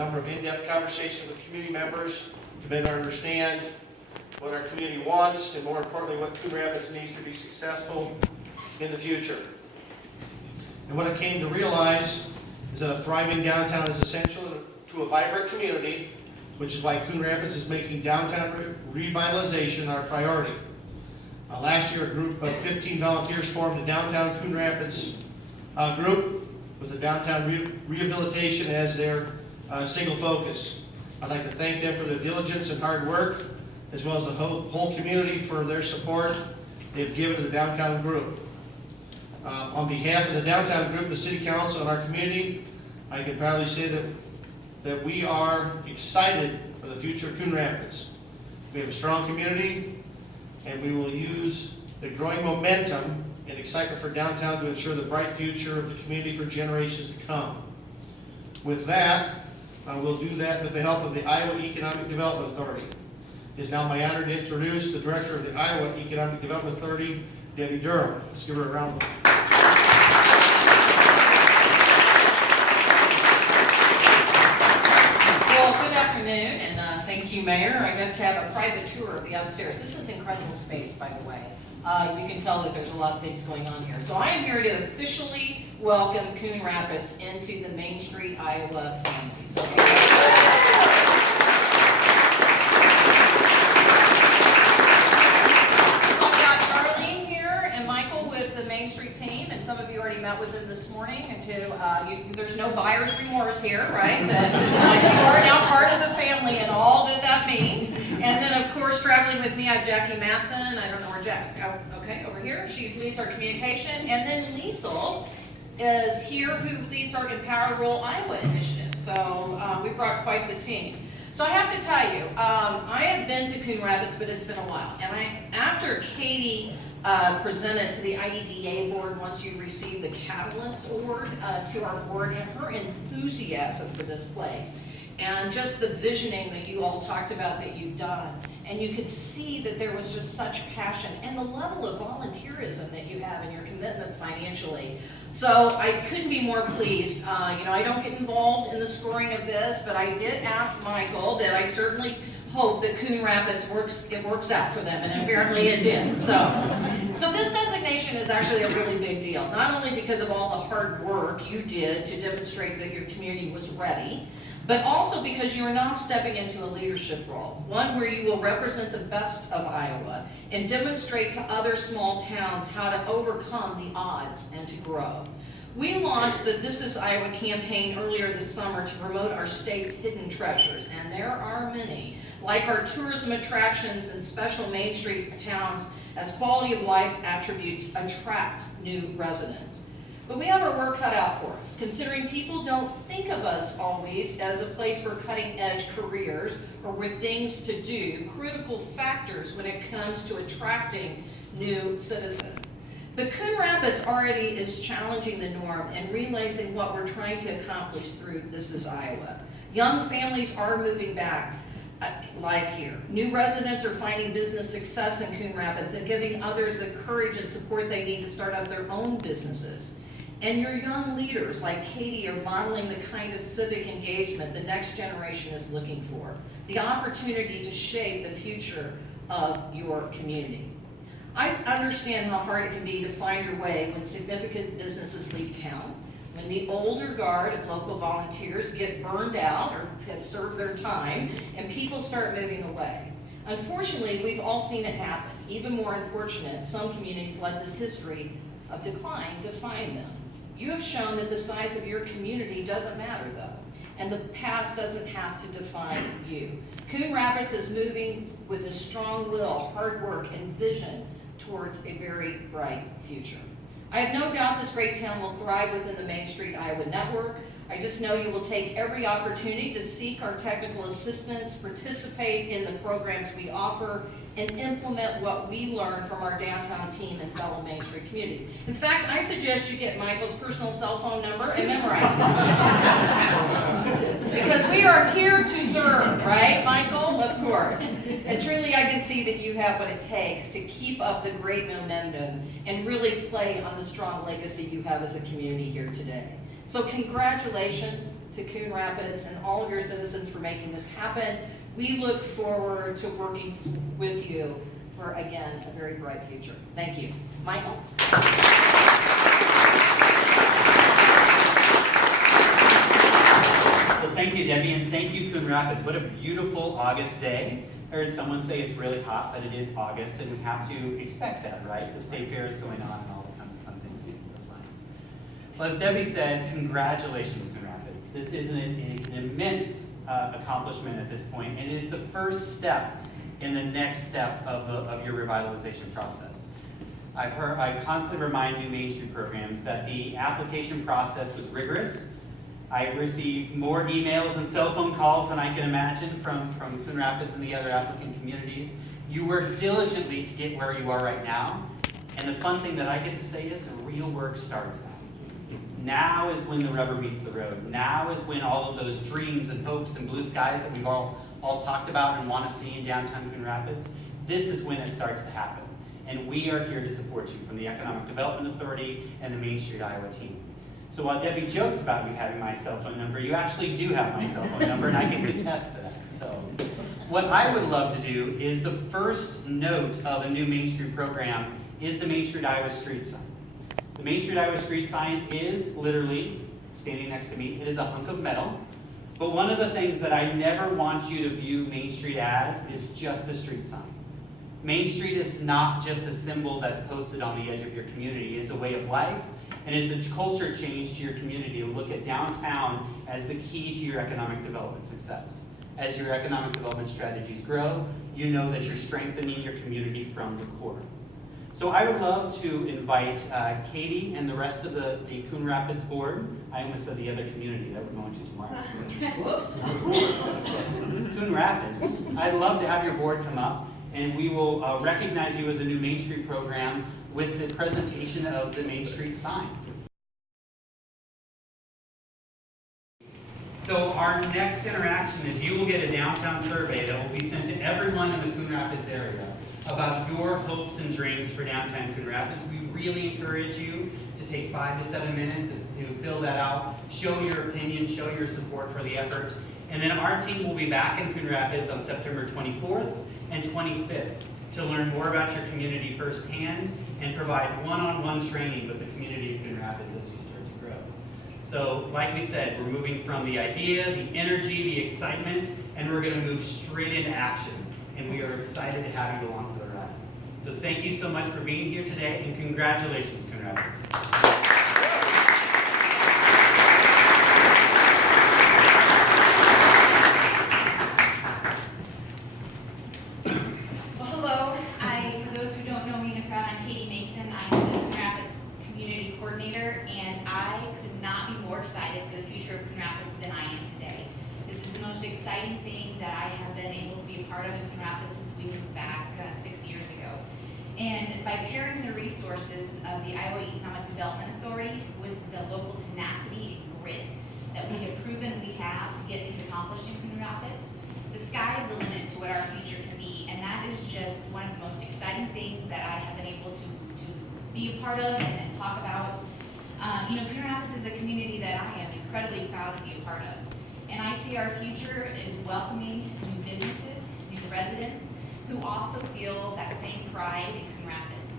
number of in-depth conversations with community members to better understand what our community wants, and more importantly, what Coon Rapids needs to be successful in the future. And what I came to realize is that a thriving downtown is essential to a vibrant community, which is why Coon Rapids is making downtown revitalization our priority. Last year, a group of 15 volunteers formed the Downtown Coon Rapids group with the downtown rehabilitation as their single focus. I'd like to thank them for their diligence and hard work, as well as the whole community for their support they've given to the downtown group. On behalf of the downtown group, the city council, and our community, I can proudly say that we are excited for the future of Coon Rapids. We have a strong community, and we will use the growing momentum and excitement for downtown to ensure the bright future of the community for generations to come. With that, we'll do that with the help of the Iowa Economic Development Authority. It is now my honor to introduce the Director of the Iowa Economic Development Authority, Debi Durham. Let's give her a round of applause. Well, good afternoon, and thank you, Mayor. I got to have a private tour of the upstairs. This is incredible space, by the way. You can tell that there's a lot of things going on here. So I am here to officially welcome Coon Rapids into the Main Street, Iowa family. So some of you already met with them this morning, and there's no buyer's remorse here, right? You are now part of the family and all that means. And then, of course, traveling with me, I have Jackie Matson. I don't know where Jack, okay, over here. She leads our communication. And then Liesl is here, who leads our Empower Rural Iowa initiative. So we brought quite the team. So I have to tell you, I have been to Coon Rapids, but it's been a while. And after Katie presented to the IEDA board once you received the Catalyst Award to our board, and her enthusiasm for this place and just the visioning that you all talked about that you've done, and you could see that there was just such passion and the level of volunteerism that you have and your commitment financially. So I couldn't be more pleased. I don't get involved in the scoring of this, but I did ask Michael that I certainly hope that Coon Rapids works out for them, and apparently it did. So this designation is actually a really big deal, not only because of all the hard work you did to demonstrate that your community was ready, but also because you are now stepping into a leadership role, one where you will represent the best of Iowa and demonstrate to other small towns how to overcome the odds and to grow. We launched the This Is Iowa campaign earlier this summer to promote our state's hidden treasures, and there are many, like our tourism attractions and special Main Street towns, as quality of life attributes attract new residents. But we have our work cut out for us, considering people don't think of us always as a place for cutting-edge careers or with things to do, critical factors when it comes to attracting new citizens. But Coon Rapids already is challenging the norm and realizing what we're trying to accomplish through This Is Iowa. Young families are moving back life here. New residents are finding business success in Coon Rapids and giving others the courage and support they need to start up their own businesses. And your young leaders like Katie are modeling the kind of civic engagement the next generation is looking for, the opportunity to shape the future of your community. I understand how hard it can be to find your way when significant businesses leave town, when the older guard of local volunteers get burned out or have served their time, and people start moving away. Unfortunately, we've all seen it happen. Even more unfortunate, some communities let this history of decline define them. You have shown that the size of your community doesn't matter, though, and the past doesn't have to define you. Coon Rapids is moving with a strong will, hard work, and vision towards a very bright future. I have no doubt this great town will thrive within the Main Street Iowa network. I just know you will take every opportunity to seek our technical assistance, participate in the programs we offer, and implement what we learn from our downtown team and fellow Main Street communities. In fact, I suggest you get Michael's personal cell phone number and memorize it. Because we are here to serve, right, Michael? Of course. And truly, I can see that you have what it takes to keep up the great momentum and really play on the strong legacy you have as a community here today. So congratulations to Coon Rapids and all of your citizens for making this happen. We look forward to working with you for, again, a very bright future. Thank you. Michael? Well, thank you, Debbie, and thank you, Coon Rapids. What a beautiful August day. I heard someone say it's really hot, but it is August, and we have to expect that, right? The state fair is going on and all the kinds of fun things along those lines. Well, as Debbie said, congratulations, Coon Rapids. This is an immense accomplishment at this point, and it is the first step in the next step of your revitalization process. I constantly remind new Main Street programs that the application process was rigorous. I received more emails and cell phone calls than I can imagine from Coon Rapids and the other applicant communities. You worked diligently to get where you are right now. And the fun thing that I get to say is the real work starts now. Now is when the rubber meets the road. Now is when all of those dreams and hopes and blue skies that we've all talked about and want to see in downtown Coon Rapids, this is when it starts to happen. And we are here to support you from the Economic Development Authority and the Main Street Iowa team. So while Debbie jokes about me having my cell phone number, you actually do have my cell phone number, and I can attest to that. So what I would love to do is the first note of a new Main Street program is the Main Street Iowa street sign. The Main Street Iowa street sign is literally standing next to me. It is a hunk of metal. But one of the things that I never want you to view Main Street as is just a street sign. Main Street is not just a symbol that's posted on the edge of your community. It is a way of life. And it's a culture change to your community to look at downtown as the key to your economic development success. As your economic development strategies grow, you know that you're strengthening your community from the core. So I would love to invite Katie and the rest of the Coon Rapids board. I almost said the other community that we're going to tomorrow. Whoops. Coon Rapids. I'd love to have your board come up, and we will recognize you as a new Main Street program with the presentation of the Main Street sign. So our next interaction is you will get a downtown survey that will be sent to everyone in the Coon Rapids area about your hopes and dreams for downtown Coon Rapids. We really encourage you to take 5 to 7 minutes to fill that out, show your opinion, show your support for the effort. And then our team will be back in Coon Rapids on September 24th and 25th to learn more about your community firsthand and provide one-on-one training with the community of Coon Rapids as you start to grow. So, like we said, we're moving from the idea, the energy, the excitement, and we're going to move straight into action. And we are excited to have you along for the ride. So thank you so much for being here today, and congratulations, Coon Rapids. Excited for the future of Coon Rapids than I am today. This is the most exciting thing that I have been able to be a part of in Coon Rapids since we moved back 6 years ago. And by pairing the resources of the Iowa Economic Development Authority with the local tenacity and grit that we have proven we have to get things accomplished in Coon Rapids, the sky is the limit to what our future can be. And that is just one of the most exciting things that I have been able to be a part of and talk about. Coon Rapids is a community that I am incredibly proud to be a part of. And I see our future is welcoming new businesses, new residents, who also feel that same pride in Coon Rapids.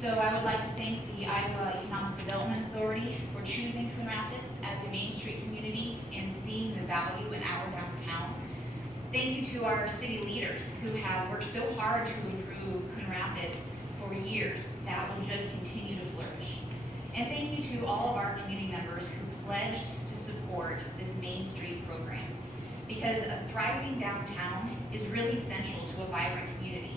So I would like to thank the Iowa Economic Development Authority for choosing Coon Rapids as a Main Street community and seeing the value in our downtown. Thank you to our city leaders who have worked so hard to improve Coon Rapids for years. That will just continue to flourish. And thank you to all of our community members who pledged to support this Main Street program. Because a thriving downtown is really essential to a vibrant community.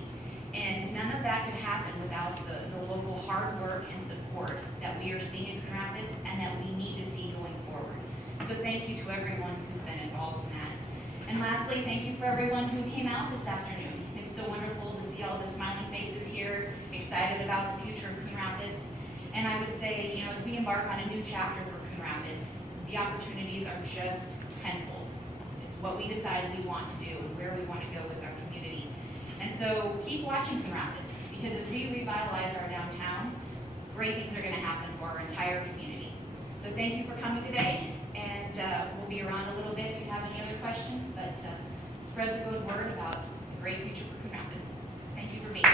And none of that could happen without the local hard work and support that we are seeing in Coon Rapids and that we need to see going forward. So thank you to everyone who's been involved in that. And lastly, thank you for everyone who came out this afternoon. It's so wonderful to see all the smiling faces here, excited about the future of Coon Rapids. And I would say, as we embark on a new chapter for Coon Rapids, the opportunities are just tenfold. It's what we decide we want to do and where we want to go with our community. And so keep watching Coon Rapids, because as we revitalize our downtown, great things are going to happen for our entire community. So thank you for coming today, and we'll be around a little bit if you have any other questions, but spread the good word about the great future for Coon Rapids. Thank you for being here.